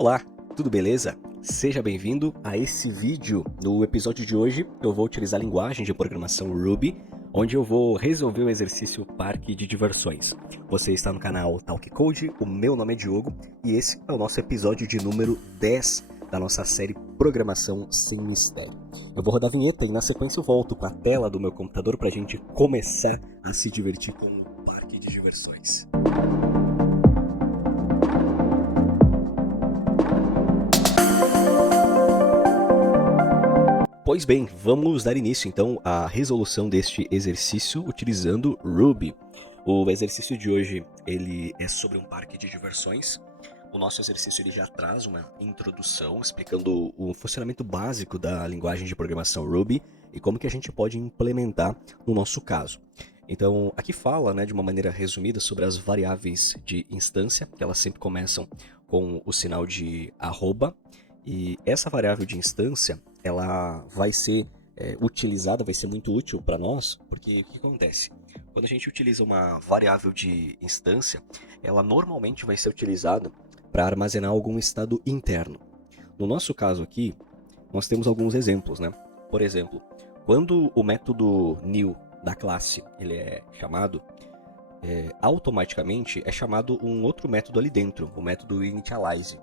Olá, tudo beleza? Seja bem-vindo a esse vídeo. No episódio de hoje eu vou utilizar a linguagem de programação Ruby, onde eu vou resolver o exercício Parque de Diversões. Você está no canal Talk Code, o meu nome é Diogo e esse é o nosso episódio de número 10 da nossa série Programação Sem Mistério. Eu vou rodar a vinheta e na sequência eu volto para a tela do meu computador para a gente começar a se divertir com o Parque de Diversões. Pois bem, vamos dar início então à resolução deste exercício utilizando Ruby. O exercício de hoje ele é sobre um parque de diversões. O nosso exercício ele já traz uma introdução explicando o funcionamento básico da linguagem de programação Ruby e como que a gente pode implementar no nosso caso. Então, aqui fala, de uma maneira resumida sobre as variáveis de instância, que elas sempre começam com o sinal de arroba. E essa variável de instância, ela vai ser utilizada, vai ser muito útil para nós, porque o que acontece? Quando a gente utiliza uma variável de instância, ela normalmente vai ser utilizada para armazenar algum estado interno. No nosso caso aqui, nós temos alguns exemplos, Por exemplo, quando o método new da classe ele é chamado, automaticamente é chamado um outro método ali dentro, o método initialize.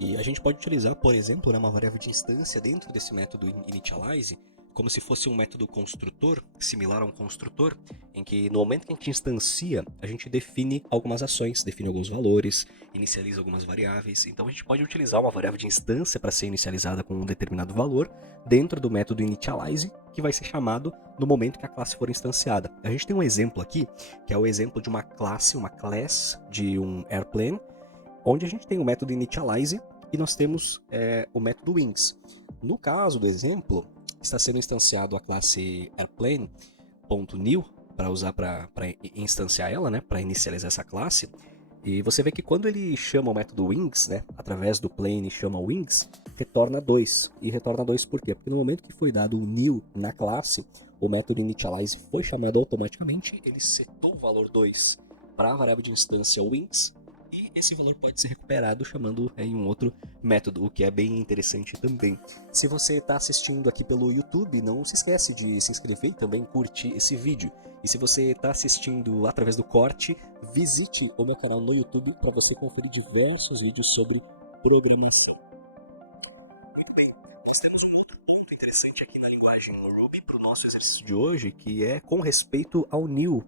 E a gente pode utilizar, por exemplo, uma variável de instância dentro desse método initialize, como se fosse um método construtor, similar a um construtor, em que no momento que a gente instancia, a gente define algumas ações, define alguns valores, inicializa algumas variáveis. Então a gente pode utilizar uma variável de instância para ser inicializada com um determinado valor dentro do método initialize, que vai ser chamado no momento que a classe for instanciada. A gente tem um exemplo aqui, que é o exemplo de uma classe, uma class de um airplane, onde a gente tem o método initialize e nós temos o método wings. No caso do exemplo, está sendo instanciado a classe airplane.new para usar para instanciar ela, para inicializar essa classe. E você vê que quando ele chama o método wings, através do plane chama wings, retorna 2. E retorna 2 por quê? Porque no momento que foi dado o new na classe, o método initialize foi chamado automaticamente, ele setou o valor 2 para a variável de instância wings, e esse valor pode ser recuperado chamando em um outro método, o que é bem interessante também. Se você está assistindo aqui pelo YouTube, não se esquece de se inscrever e também curtir esse vídeo. E se você está assistindo através do corte, visite o meu canal no YouTube para você conferir diversos vídeos sobre programação. Muito bem, nós temos um outro ponto interessante aqui na linguagem Ruby para o nosso exercício de hoje, que é com respeito ao new.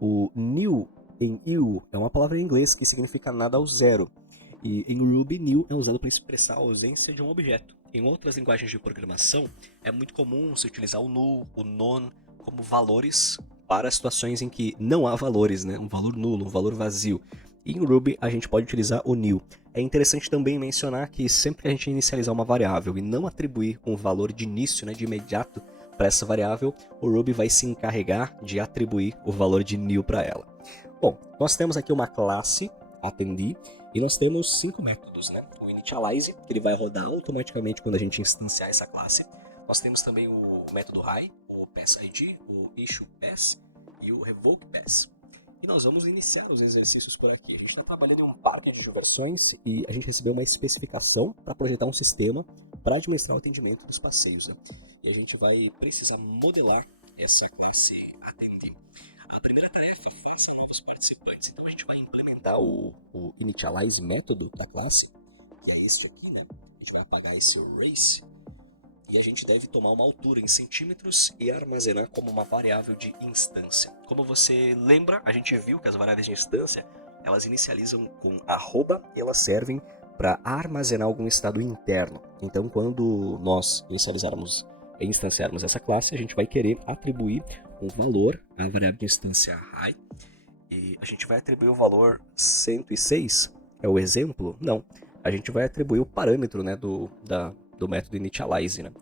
O new em new é uma palavra em inglês que significa nada ao zero. E em Ruby, new é usado para expressar a ausência de um objeto. Em outras linguagens de programação, é muito comum se utilizar o null, o none, como valores para situações em que não há valores, um valor nulo, um valor vazio. E em Ruby, a gente pode utilizar o new. É interessante também mencionar que sempre que a gente inicializar uma variável e não atribuir um valor de início, de imediato, para essa variável, o Ruby vai se encarregar de atribuir o valor de new para ela. Bom, nós temos aqui uma classe attendee e nós temos 5 métodos, O initialize, que ele vai rodar automaticamente quando a gente instanciar essa classe. Nós temos também o método high, o passID, o issuePass e o revokePass. E nós vamos iniciar os exercícios por aqui. A gente está trabalhando em um parque de diversões e a gente recebeu uma especificação para projetar um sistema para administrar o atendimento dos passeios. E a gente vai precisar modelar essa classe attendee. A primeira tarefa é faça novos participantes. Então a gente vai implementar o initialize método da classe, que é este aqui, A gente vai apagar esse race e a gente deve tomar uma altura em centímetros e armazenar como uma variável de instância. Como você lembra, a gente viu que as variáveis de instância, elas inicializam com arroba e elas servem para armazenar algum estado interno. Então quando nós instanciarmos essa classe, a gente vai querer atribuir um valor à variável de instância high e a gente vai atribuir o valor 106, é o exemplo? Não, a gente vai atribuir o parâmetro do método initialize. O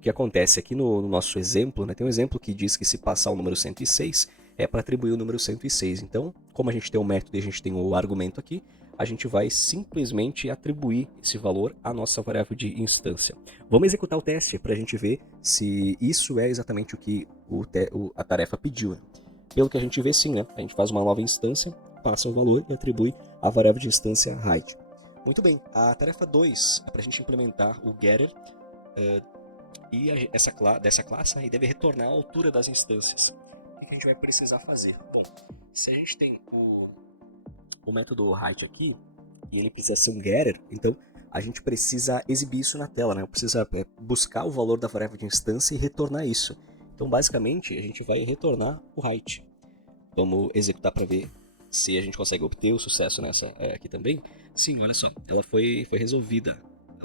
que acontece aqui no nosso exemplo, tem um exemplo que diz que se passar o número 106 é para atribuir o número 106. Então, como a gente tem o método e a gente tem o argumento aqui, a gente vai simplesmente atribuir esse valor à nossa variável de instância. Vamos executar o teste para a gente ver se isso é exatamente o que a tarefa pediu. Pelo que a gente vê, sim, A gente faz uma nova instância, passa o valor e atribui a variável de instância height. Muito bem, a tarefa 2 é para a gente implementar o getter dessa classe, né, e deve retornar a altura das instâncias. O que a gente vai precisar fazer? Bom, se a gente tem o método height aqui, e ele precisa ser um getter, então a gente precisa exibir isso na tela, né? Precisa buscar o valor da variável de instância e retornar isso. Então, basicamente, a gente vai retornar o height. Vamos executar para ver se a gente consegue obter o sucesso nessa aqui também. Sim, olha só, ela foi resolvida.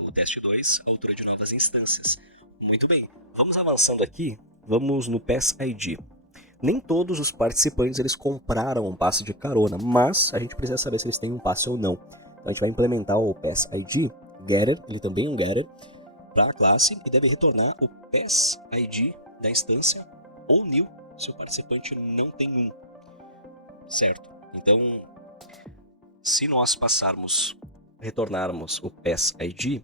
O teste 2, a altura de novas instâncias. Muito bem, vamos avançando aqui, vamos no Pass ID. Nem todos os participantes eles compraram um passe de carona, mas a gente precisa saber se eles têm um passe ou não. Então a gente vai implementar o Pass ID, getter, ele também é um getter, para a classe e deve retornar o Pass ID da instância ou new se o participante não tem um. Certo? Então, se nós retornarmos o Pass ID,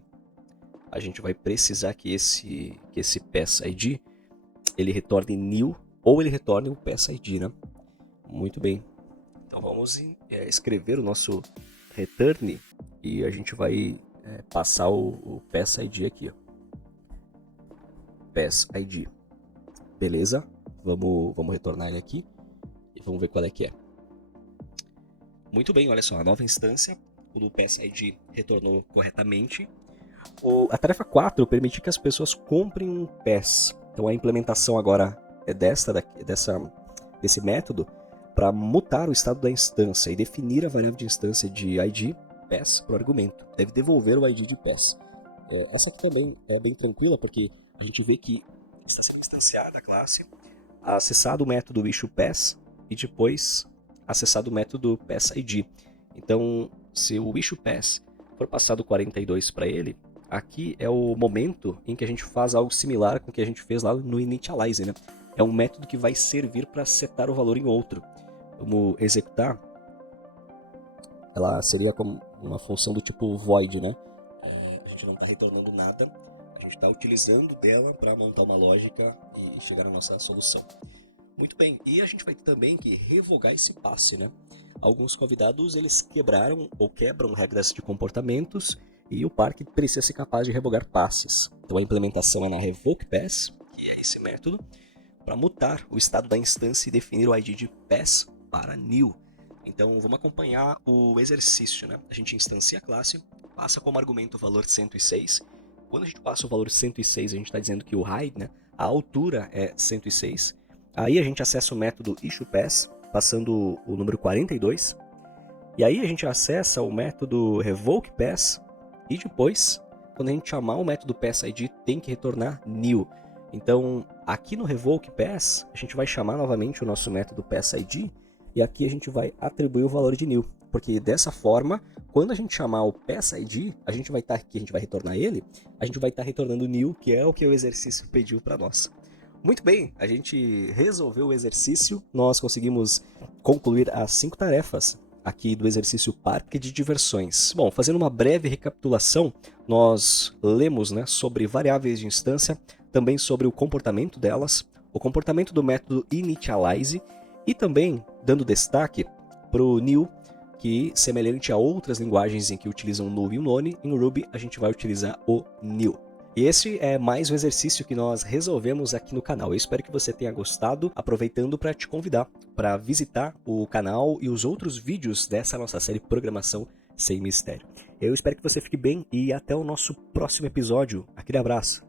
a gente vai precisar que esse Pass ID ele retorne new ou ele retorne o Pass ID, né? Muito bem. Então vamos escrever o nosso return e a gente vai passar o Pass ID aqui, ó. Pass ID. Beleza? Vamos retornar ele aqui e vamos ver qual é que é. Muito bem, olha só, a nova instância, o do Pass ID retornou corretamente. A tarefa 4 permite que as pessoas comprem um pass. Então a implementação agora é desse método para mutar o estado da instância e definir a variável de instância de ID pass para o argumento. Deve devolver o ID de pass. Essa aqui também é bem tranquila porque a gente vê que está sendo instanciada a classe, acessado o método issuePass e depois acessado o método passID. Então, se o issuePass for passado 42 para ele, aqui é o momento em que a gente faz algo similar com o que a gente fez lá no initialize, né? É um método que vai servir para setar o valor em outro. Vamos executar. Ela seria como uma função do tipo void, né? A gente não está retornando nada, a gente está utilizando dela para montar uma lógica e chegar à nossa solução. Muito bem, e a gente vai ter também que revogar esse passe, né? Alguns convidados, eles quebraram ou quebram regras de comportamentos e o parque precisa ser capaz de revogar passes. Então a implementação é na revokePass, que é esse método, para mutar o estado da instância e definir o ID de pass para new. Então vamos acompanhar o exercício, né? A gente instancia a classe, passa como argumento o valor 106. Quando a gente passa o valor 106, a gente está dizendo que o height, né? A altura é 106. Aí a gente acessa o método issuePass, passando o número 42. E aí a gente acessa o método revokePass. E depois, quando a gente chamar o método passID, tem que retornar new. Então, aqui no revokePass, a gente vai chamar novamente o nosso método passID. E aqui a gente vai atribuir o valor de new. Porque dessa forma, quando a gente chamar o passID, a gente vai estar aqui, a gente vai retornar ele, a gente vai estar retornando new, que é o que o exercício pediu para nós. Muito bem, a gente resolveu o exercício, nós conseguimos concluir as 5 tarefas aqui do exercício Parque de Diversões. Bom, fazendo uma breve recapitulação, nós lemos, né, sobre variáveis de instância, também sobre o comportamento delas, o comportamento do método initialize e também dando destaque para o new, que semelhante a outras linguagens em que utilizam null e none, em Ruby a gente vai utilizar o new. E esse é mais um exercício que nós resolvemos aqui no canal. Eu espero que você tenha gostado, aproveitando para te convidar para visitar o canal e os outros vídeos dessa nossa série Programação Sem Mistério. Eu espero que você fique bem e até o nosso próximo episódio. Aquele abraço!